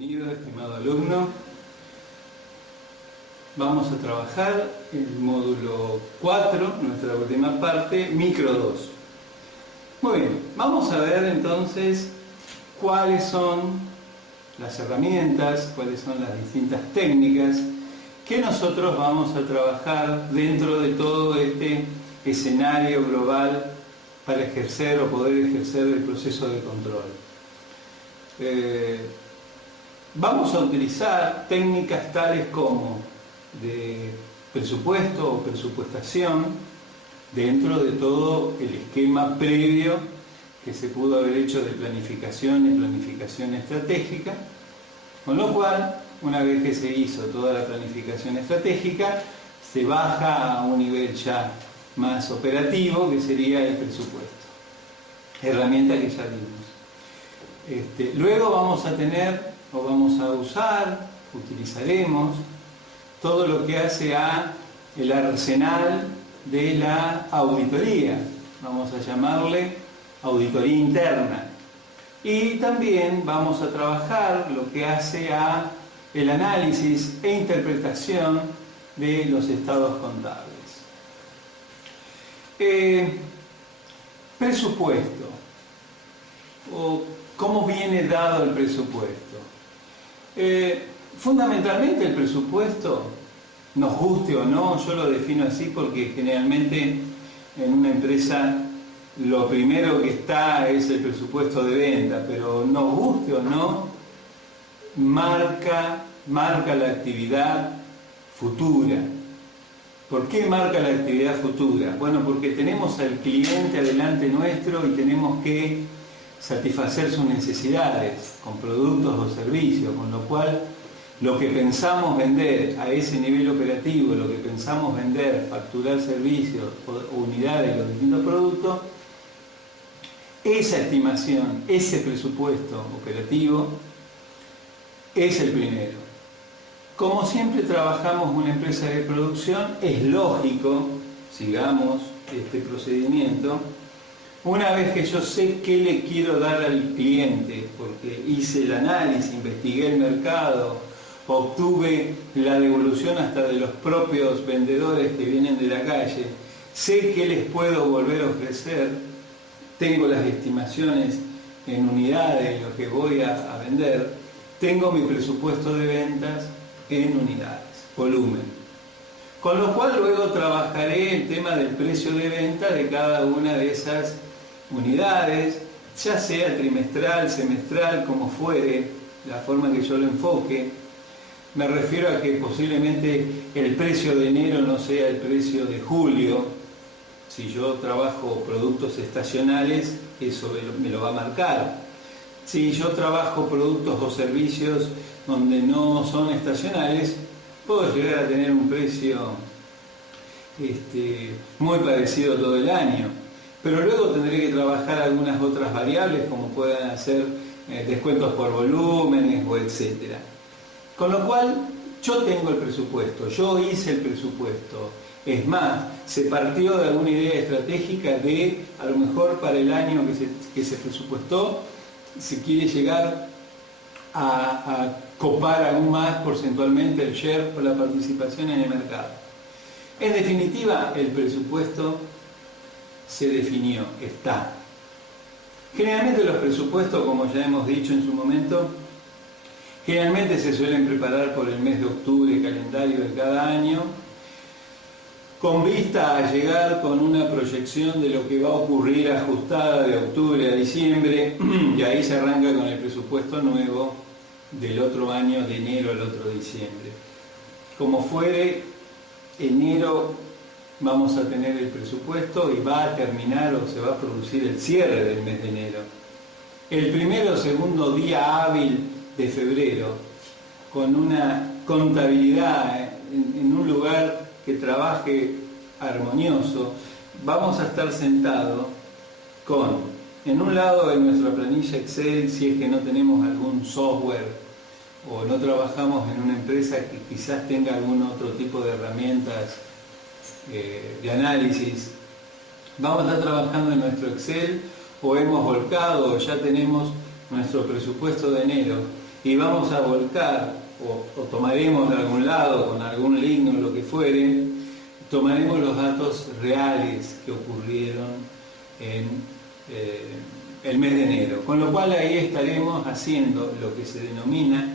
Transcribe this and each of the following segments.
Bienvenido, estimado alumno. Vamos a trabajar el módulo 4, nuestra última parte, micro 2. Muy bien, vamos a ver entonces cuáles son las herramientas, cuáles son las distintas técnicas que nosotros vamos a trabajar dentro de todo este escenario global para ejercer o poder ejercer el proceso de control. Vamos a utilizar técnicas tales como de presupuesto o presupuestación dentro de todo el esquema previo que se pudo haber hecho de planificación y planificación estratégica, con lo cual, una vez que se hizo toda la planificación estratégica, se baja a un nivel ya más operativo, que sería el presupuesto, herramienta que ya vimos. Luego vamos a tener, o vamos a usar, utilizaremos todo lo que hace a el arsenal de la auditoría, vamos a llamarle auditoría interna, y también vamos a trabajar lo que hace a el análisis e interpretación de los estados contables. Presupuesto, o cómo viene dado el presupuesto. Fundamentalmente el presupuesto, nos guste o no, yo lo defino así porque generalmente en una empresa lo primero que está es el presupuesto de venta, pero nos guste o no, marca la actividad futura. ¿Por qué marca la actividad futura? Bueno, porque tenemos al cliente adelante nuestro y tenemos que satisfacer sus necesidades con productos o servicios, con lo cual lo que pensamos vender a ese nivel operativo, lo que pensamos vender, facturar servicios o unidades de los distintos productos, esa estimación, ese presupuesto operativo es el primero. Como siempre trabajamos una empresa de producción, es lógico, sigamos este procedimiento. Una vez que yo sé qué le quiero dar al cliente, porque hice el análisis, investigué el mercado, obtuve la devolución hasta de los propios vendedores que vienen de la calle, sé qué les puedo volver a ofrecer, tengo las estimaciones en unidades, lo que voy a vender, tengo mi presupuesto de ventas en unidades, volumen. Con lo cual luego trabajaré el tema del precio de venta de cada una de esas unidades, ya sea trimestral, semestral, como fuere, la forma que yo lo enfoque. Me refiero a que posiblemente el precio de enero no sea el precio de julio. Si yo trabajo productos estacionales, eso me lo va a marcar. Si yo trabajo productos o servicios donde no son estacionales, puedo llegar a tener un precio muy parecido todo el año. Pero luego tendré que trabajar algunas otras variables, como puedan ser descuentos por volúmenes o etcétera. Con lo cual, yo tengo el presupuesto, yo hice el presupuesto. Es más, se partió de alguna idea estratégica de, a lo mejor para el año que se presupuestó, se quiere llegar a copar aún más porcentualmente el share o la participación en el mercado. En definitiva, el presupuesto se definió, está. Generalmente los presupuestos, como ya hemos dicho en su momento, generalmente se suelen preparar por el mes de octubre, calendario de cada año, con vista a llegar con una proyección de lo que va a ocurrir ajustada de octubre a diciembre, y ahí se arranca con el presupuesto nuevo del otro año, de enero al otro diciembre. Como fuere, enero vamos a tener el presupuesto y va a terminar o se va a producir el cierre del mes de enero. El primero o segundo día hábil de febrero, con una contabilidad en un lugar que trabaje armonioso, vamos a estar sentados con, en un lado de nuestra planilla Excel, si es que no tenemos algún software o no trabajamos en una empresa que quizás tenga algún otro tipo de herramientas de análisis, vamos a estar trabajando en nuestro Excel o hemos volcado o ya tenemos nuestro presupuesto de enero y vamos a volcar, o tomaremos de algún lado, con algún link o lo que fuere, tomaremos los datos reales que ocurrieron en el mes de enero. Con lo cual ahí estaremos haciendo lo que se denomina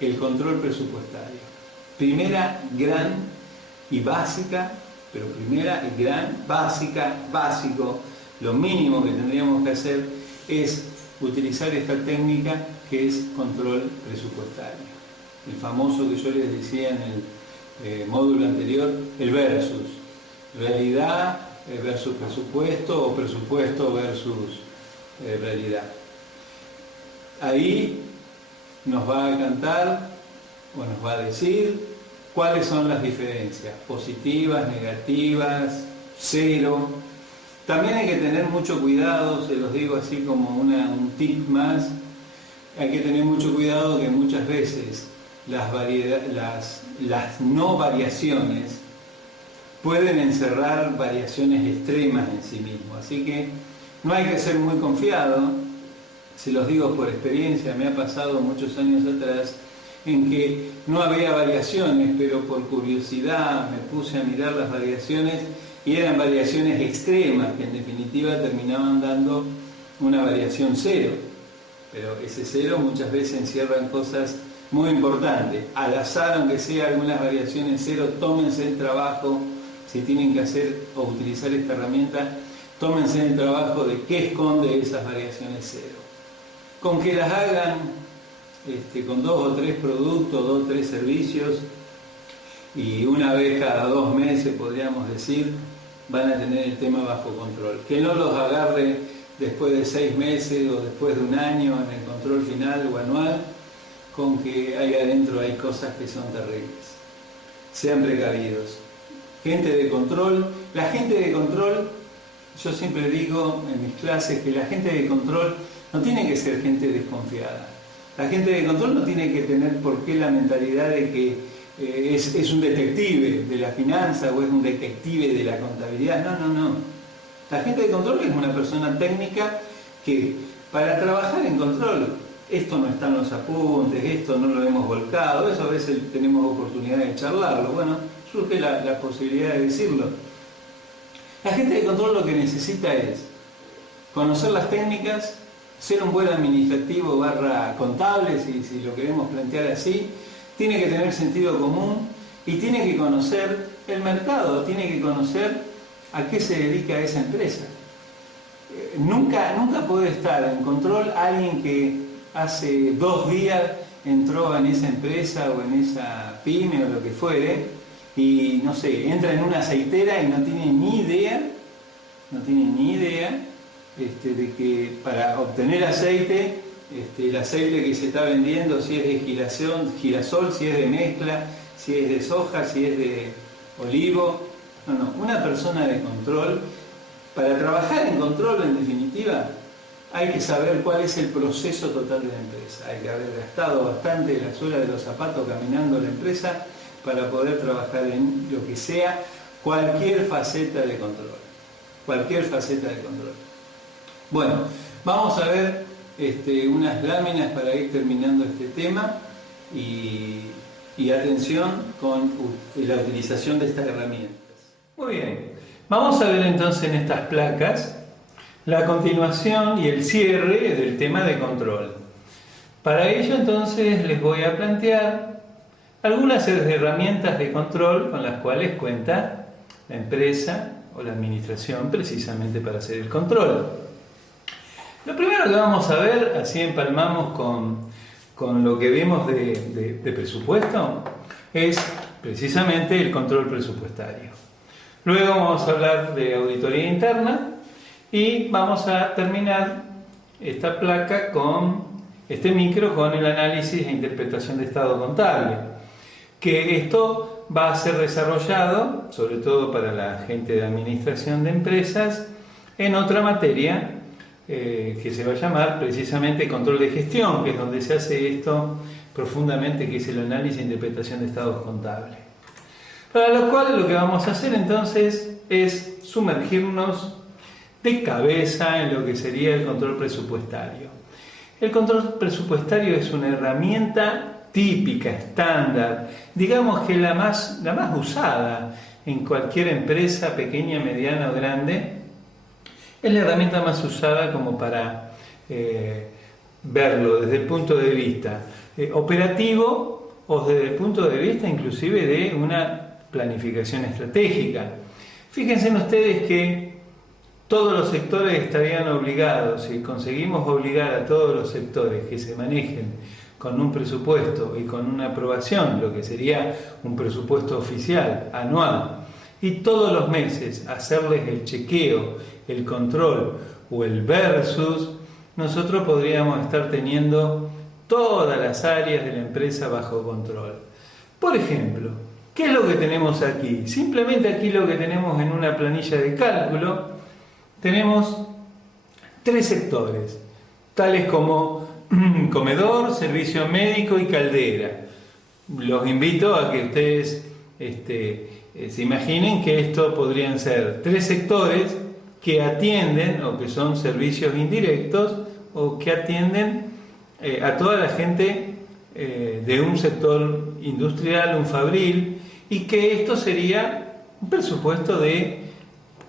el control presupuestario. Primera gran y básica, pero primera y gran, básica, básico, lo mínimo que tendríamos que hacer es utilizar esta técnica que es control presupuestario. El famoso que yo les decía en el módulo anterior, el versus. Realidad versus presupuesto o presupuesto versus realidad. Ahí nos va a cantar o nos va a decir cuáles son las diferencias, positivas, negativas, cero. También hay que tener mucho cuidado, se los digo así como un tip más, hay que tener mucho cuidado que muchas veces las no variaciones pueden encerrar variaciones extremas en sí mismo. Así que no hay que ser muy confiado, se los digo por experiencia, me ha pasado muchos años atrás en que no había variaciones, pero por curiosidad me puse a mirar las variaciones y eran variaciones extremas que en definitiva terminaban dando una variación cero. Pero ese cero muchas veces encierran cosas muy importantes. Al azar, aunque sea algunas variaciones cero, tómense el trabajo, si tienen que hacer o utilizar esta herramienta, tómense el trabajo de qué esconde esas variaciones cero. Con que las hagan con 2 o 3 productos, 2 o 3 servicios, y una vez cada 2 meses, podríamos decir, van a tener el tema bajo control. Que no los agarre después de 6 meses o después de 1 año en el control final o anual, con que ahí adentro hay cosas que son terribles. Sean precavidos. Gente de control, la gente de control, yo siempre digo en mis clases que la gente de control no tiene que ser gente desconfiada. La gente de control no tiene que tener por qué la mentalidad de que es un detective de la finanza o es un detective de la contabilidad. No, no, no. La gente de control es una persona técnica que para trabajar en control, esto no está en los apuntes, esto no lo hemos volcado, eso a veces tenemos oportunidad de charlarlo. Bueno, surge la posibilidad de decirlo. La gente de control lo que necesita es conocer las técnicas, ser un buen administrativo / contable, si lo queremos plantear así, tiene que tener sentido común y tiene que conocer el mercado, tiene que conocer a qué se dedica esa empresa. Nunca puede estar en control alguien que hace 2 días entró en esa empresa o en esa pyme o lo que fuere y no sé, entra en una aceitera y no tiene ni idea de que para obtener aceite, el aceite que se está vendiendo, si es de girasol, si es de mezcla, si es de soja, si es de olivo. No, una persona de control, para trabajar en control en definitiva, hay que saber cuál es el proceso total de la empresa. Hay que haber gastado bastante de la suela de los zapatos caminando la empresa para poder trabajar en lo que sea, cualquier faceta de control. Cualquier faceta de control. Bueno, vamos a ver unas láminas para ir terminando este tema y atención con la utilización de estas herramientas. Muy bien, vamos a ver entonces en estas placas la continuación y el cierre del tema de control. Para ello entonces les voy a plantear algunas herramientas de control con las cuales cuenta la empresa o la administración precisamente para hacer el control. Lo primero que vamos a ver, así empalmamos con lo que vemos de presupuesto, es precisamente el control presupuestario. Luego vamos a hablar de auditoría interna y vamos a terminar esta placa este micro con el análisis e interpretación de estado contable. Que esto va a ser desarrollado, sobre todo para la gente de administración de empresas, en otra materia que se va a llamar precisamente control de gestión, que es donde se hace esto profundamente, que es el análisis e interpretación de estados contables. Para lo cual lo que vamos a hacer entonces es sumergirnos de cabeza en lo que sería el control presupuestario. El control presupuestario es una herramienta típica, estándar, digamos que la más usada en cualquier empresa, pequeña, mediana o grande. Es la herramienta más usada como para verlo desde el punto de vista operativo o desde el punto de vista inclusive de una planificación estratégica. Fíjense ustedes que todos los sectores estarían obligados, si conseguimos obligar a todos los sectores que se manejen con un presupuesto y con una aprobación, lo que sería un presupuesto oficial anual, y todos los meses hacerles el chequeo, el control o el versus, nosotros podríamos estar teniendo todas las áreas de la empresa bajo control. Por ejemplo, ¿qué es lo que tenemos aquí? Simplemente aquí lo que tenemos en una planilla de cálculo, tenemos 3 sectores, tales como comedor, servicio médico y caldera. Los invito a que ustedes se imaginen que esto podrían ser 3 sectores que atienden o que son servicios indirectos o que atienden a toda la gente de un sector industrial, un fabril, y que esto sería un presupuesto de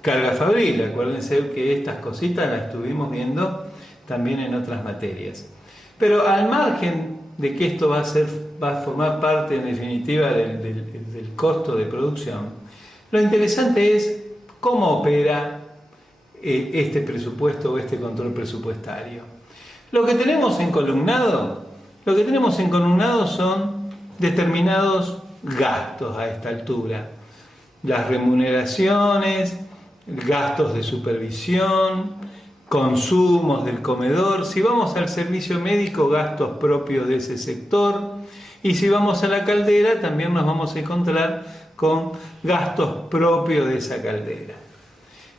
carga fabril. Acuérdense que estas cositas las estuvimos viendo también en otras materias. Pero al margen de que esto va a formar parte en definitiva del costo de producción, lo interesante es cómo opera este presupuesto o este control presupuestario. Lo que tenemos encolumnado son determinados gastos a esta altura. Las remuneraciones, gastos de supervisión, consumos del comedor. Si vamos al servicio médico, gastos propios de ese sector. Y si vamos a la caldera, también nos vamos a encontrar con gastos propios de esa caldera.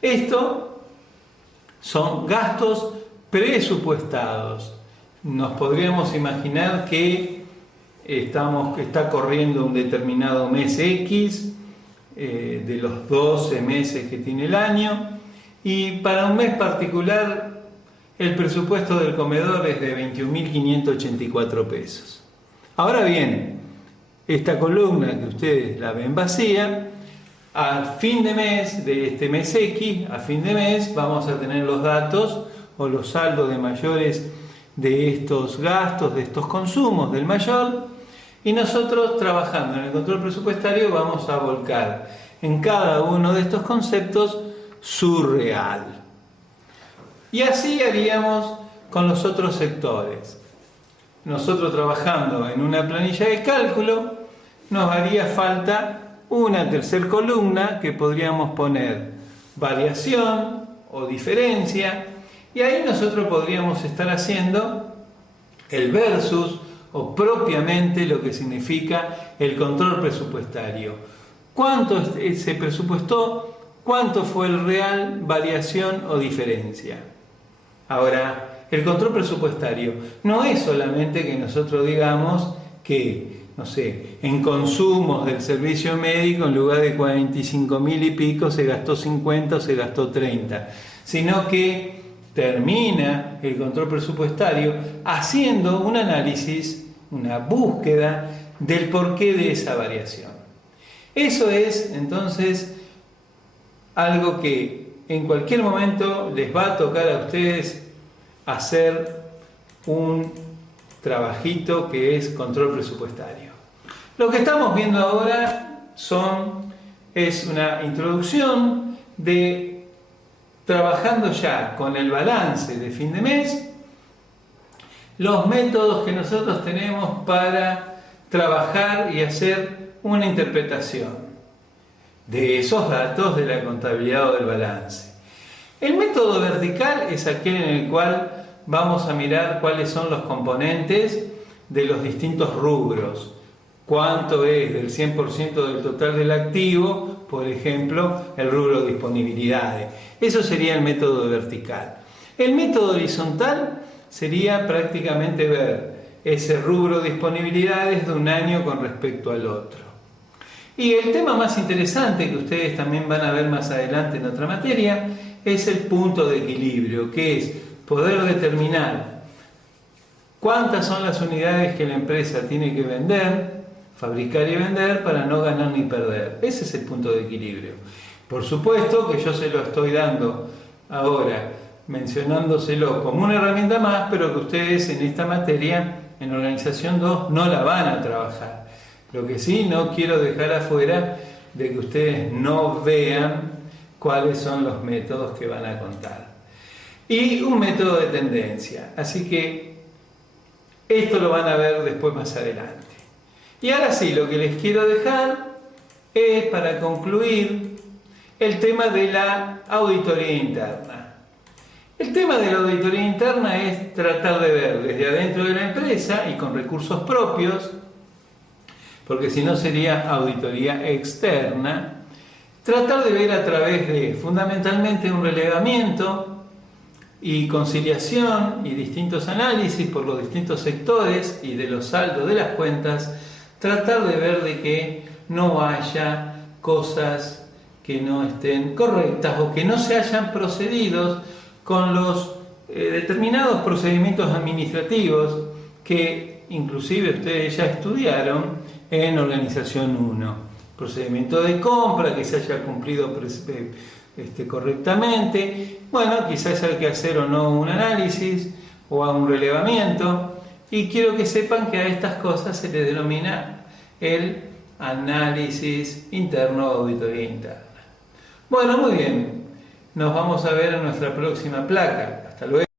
Esto son gastos presupuestados. Nos podríamos imaginar que está corriendo un determinado mes X de los 12 meses que tiene el año, y para un mes particular el presupuesto del comedor es de 21.584 pesos. Ahora bien, esta columna que ustedes la ven vacía, a fin de mes de este mes X, a fin de mes vamos a tener los datos o los saldos de mayores de estos gastos, de estos consumos del mayor, y nosotros trabajando en el control presupuestario vamos a volcar en cada uno de estos conceptos su real. Y así haríamos con los otros sectores. Nosotros trabajando en una planilla de cálculo nos haría falta una tercera columna que podríamos poner variación o diferencia, y ahí nosotros podríamos estar haciendo el versus o propiamente lo que significa el control presupuestario. ¿Cuánto se presupuestó? ¿Cuánto fue el real, variación o diferencia? Ahora, el control presupuestario no es solamente que nosotros digamos que, no sé, en consumos del servicio médico en lugar de 45.000 y pico se gastó 50 o se gastó 30, sino que termina el control presupuestario haciendo un análisis, una búsqueda del porqué de esa variación. Eso es entonces algo que en cualquier momento les va a tocar a ustedes hacer un trabajito que es control presupuestario. Lo que estamos viendo ahora es una introducción de trabajando ya con el balance de fin de mes, los métodos que nosotros tenemos para trabajar y hacer una interpretación de esos datos de la contabilidad o del balance. El método vertical es aquel en el cual vamos a mirar cuáles son los componentes de los distintos rubros. Cuánto es del 100% del total del activo, por ejemplo, el rubro disponibilidades. Eso sería el método vertical. El método horizontal sería prácticamente ver ese rubro disponibilidades de un año con respecto al otro. Y el tema más interesante que ustedes también van a ver más adelante en otra materia es el punto de equilibrio, que es poder determinar ¿Cuántas son las unidades que la empresa tiene que vender, fabricar y vender para no ganar ni perder? Ese es el punto de equilibrio. Por supuesto que yo se lo estoy dando ahora, mencionándoselo como una herramienta más, pero que ustedes en esta materia, en Organización 2, no la van a trabajar. Lo que sí no quiero dejar afuera de que ustedes no vean cuáles son los métodos que van a contar. Y un método de tendencia. Así que esto lo van a ver después más adelante. Y ahora sí, lo que les quiero dejar es, para concluir, el tema de la auditoría interna. El tema de la auditoría interna es tratar de ver desde adentro de la empresa y con recursos propios, porque si no sería auditoría externa, tratar de ver a través de fundamentalmente un relevamiento y conciliación y distintos análisis por los distintos sectores y de los saldos de las cuentas, tratar de ver de que no haya cosas que no estén correctas o que no se hayan procedido con los determinados procedimientos administrativos que inclusive ustedes ya estudiaron en Organización 1. Procedimiento de compra, que se haya cumplido correctamente. Bueno, quizás hay que hacer o no un análisis o un relevamiento. Y quiero que sepan que a estas cosas se les denomina el análisis interno o auditoría interna. Bueno, muy bien. Nos vamos a ver en nuestra próxima placa. Hasta luego.